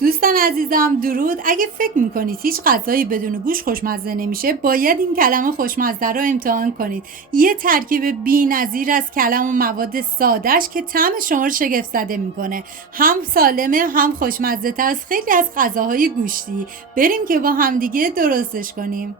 دوستان عزیزم درود. اگه فکر میکنید هیچ غذایی بدون گوشت خوشمزه نمیشه، باید این کلمه خوشمزه رو امتحان کنید. یه ترکیب بی‌نظیر از کلم و مواد ساده‌اش که طعم شما رو شگفت زده میکنه. هم سالمه هم خوشمزه تر از خیلی از غذاهای گوشتی. بریم که با همدیگه درستش کنیم.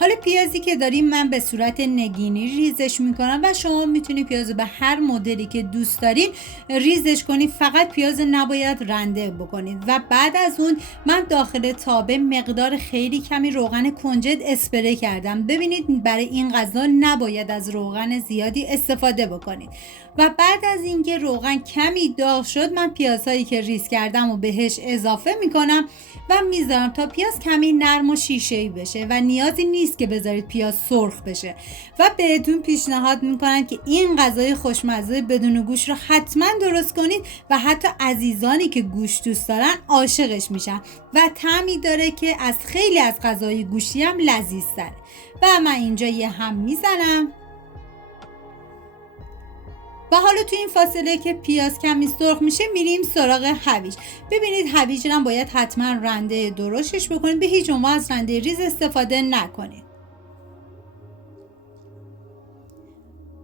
حالا پیازی که داریم من به صورت نگینی ریزش میکنم و شما میتونید پیاز به هر مدلی که دوست دارین ریزش کنید. فقط پیاز نباید رنده بکنید. و بعد از اون من داخل تابه مقدار خیلی کمی روغن کنجد اسپری کردم. ببینید برای این غذا نباید از روغن زیادی استفاده بکنید. و بعد از اینکه روغن کمی داغ شد، من پیازهایی که ریز کردم و بهش اضافه میکنم و میذارم تا پیاز کمی نرم و شیشه‌ای بشه و نیازی نیست که بذارید پیاز سرخ بشه. و بهتون پیشنهاد میکنم که این غذای خوشمزه بدون گوشت رو حتما درست کنید و حتی عزیزانی که گوشت دوست دارن عاشقش میشن و طعمی داره که از خیلی از غذای گوشتی هم لذیذتره. و من اینجا یه هم میزنم و حالا تو این فاصله که پیاز کمی سرخ میشه میریم سراغ هویج. ببینید هویج هم باید حتما رنده درشتش بکنید، به هیچ عنوان از رنده ریز استفاده نکنید.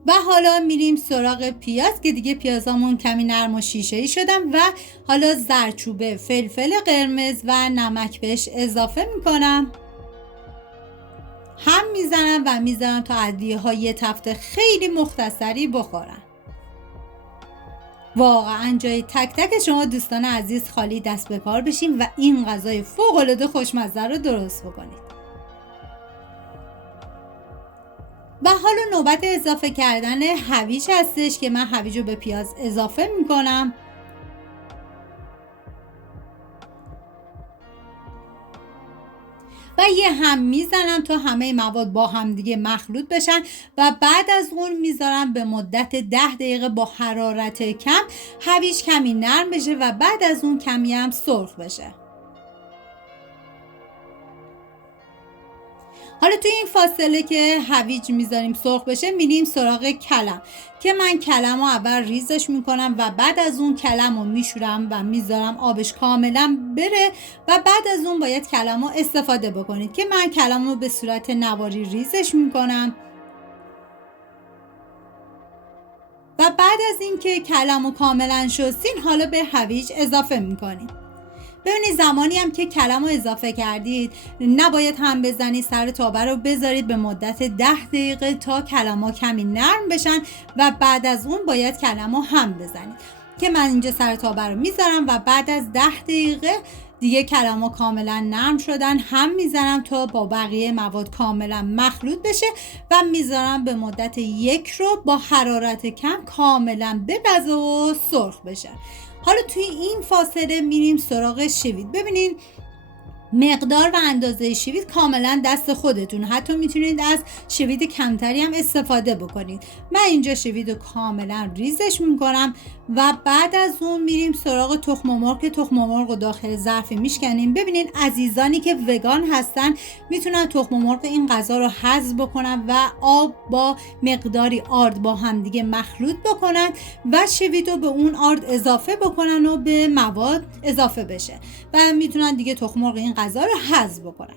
و حالا میریم سراغ پیاز که دیگه پیازامون کمی نرم و شیشه‌ای شدن و حالا زردچوبه، فلفل قرمز و نمک بهش اضافه میکنم. هم میزنم و میذارم تا ادویه ها یه تفته خیلی مختصری بخورن. واقعا جای تک تک شما دوستان عزیز خالی دست به کار بشین و این غذای فوق العاده خوشمزه رو درست بکنید. و حالا نوبت اضافه کردن هویج هستش که من هویج رو به پیاز اضافه میکنم و یه هم میزنم تا همه مواد با هم دیگه مخلوط بشن و بعد از اون میذارم به مدت 10 دقیقه با حرارت کم هویج کمی نرم بشه و بعد از اون کمی هم سرخ بشه. حالا توی این فاصله که هویج میذاریم سرخ بشه میریم سراغ کلم که من کلم رو اول ریزش میکنم و بعد از اون کلم رو میشورم و میذارم آبش کاملا بره و بعد از اون باید کلم رو استفاده بکنید که من کلم رو به صورت نواری ریزش میکنم و بعد از اینکه کلم رو کاملا شستین حالا به هویج اضافه میکنید. ببینید زمانی هم که کلم رو اضافه کردید نباید هم بزنید، سر تابه رو بذارید به مدت 10 دقیقه تا کلم ها کمی نرم بشن و بعد از اون باید کلم رو هم بزنید که من اینجا سر تابه رو میذارم و بعد از 10 دقیقه دیگه کلم ها کاملا نرم شدن هم میذارم تا با بقیه مواد کاملا مخلوط بشه و میذارم به مدت 1 رو با حرارت کم کاملا بپزه و سرخ بشه. حالا توی این فاصله میریم سراغ شوید. ببینید مقدار و اندازه شوید کاملا دست خودتون، حتی میتونید از شوید کمتری هم استفاده بکنید. من اینجا شوید رو کاملا ریزش میکنم و بعد از اون میریم سراغ تخم مرغ که تخم مرغ رو داخل ظرفی میشکنیم. ببینید عزیزانی که وگان هستن میتونن تخم مرغ این غذا رو حذف بکنن و آب با مقداری آرد با هم دیگه مخلوط بکنن و شوید رو به اون آرد اضافه بکنن و به مواد اضافه بشه و میتونن دیگه تخم مرغ این غذا رو حذف بکنن.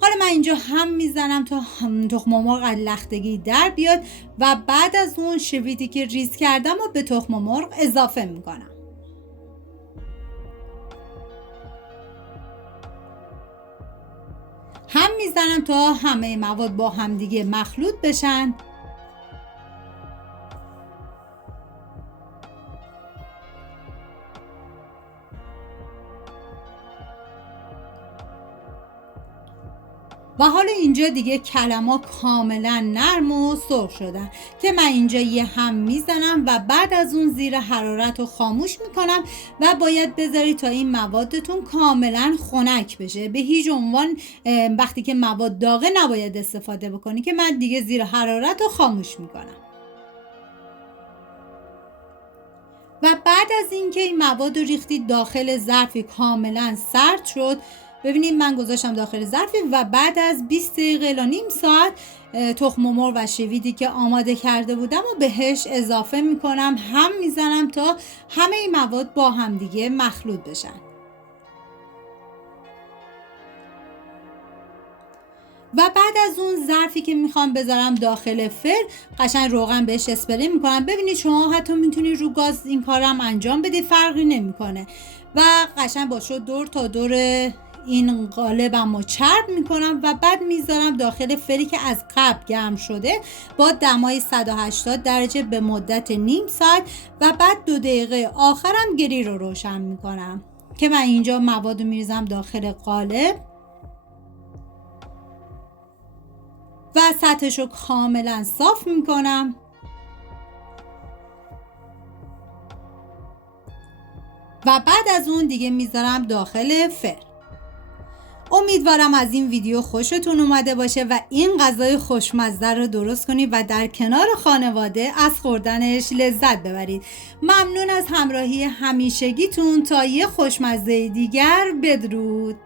حالا من اینجا هم میزنم تا تخم مرغ از لختگی در بیاد و بعد از اون شویدی که ریز کردم و به تخم مرغ اضافه میکنم. هم میزنم تا همه مواد با هم دیگه مخلوط بشن و حالا اینجا دیگه کلم‌ها کاملا نرم و سرخ شدن که من اینجا یه هم میزنم و بعد از اون زیر حرارت رو خاموش میکنم و باید بذارید تا این موادتون کاملا خنک بشه. به هیچ عنوان وقتی که مواد داغه نباید استفاده بکنی که من دیگه زیر حرارت رو خاموش میکنم. و بعد از اینکه این مواد رو ریختید داخل ظرفی کاملا سرد شد، ببینید من گذاشتم داخل ظرفی و بعد از 20 دقیقه الی نیم ساعت تخم مرغ و شویدی که آماده کرده بودم و بهش اضافه میکنم، هم میزنم تا همه این مواد با هم دیگه مخلوط بشن. و بعد از اون ظرفی که میخوام بذارم داخل فر، قشنگ روغن بهش اسپری میکنم. ببینید شما حتی میتونید رو گاز این کارم انجام بدید، فرقی نمیکنه. و قشنگ با شو دور تا دور این قالبم رو چرب میکنم و بعد میذارم داخل فری که از قبل گرم شده با دمای 180 درجه به مدت نیم ساعت و بعد 2 دقیقه آخرم گریل رو روشن میکنم که من اینجا مواد رو میریزم داخل قالب و سطحش رو کاملا صاف میکنم. و بعد از اون دیگه میذارم داخل فر. امیدوارم از این ویدیو خوشتون اومده باشه و این غذای خوشمزه رو درست کنید و در کنار خانواده از خوردنش لذت ببرید. ممنون از همراهی همیشگیتون. تا یه خوشمزه دیگر، بدرود.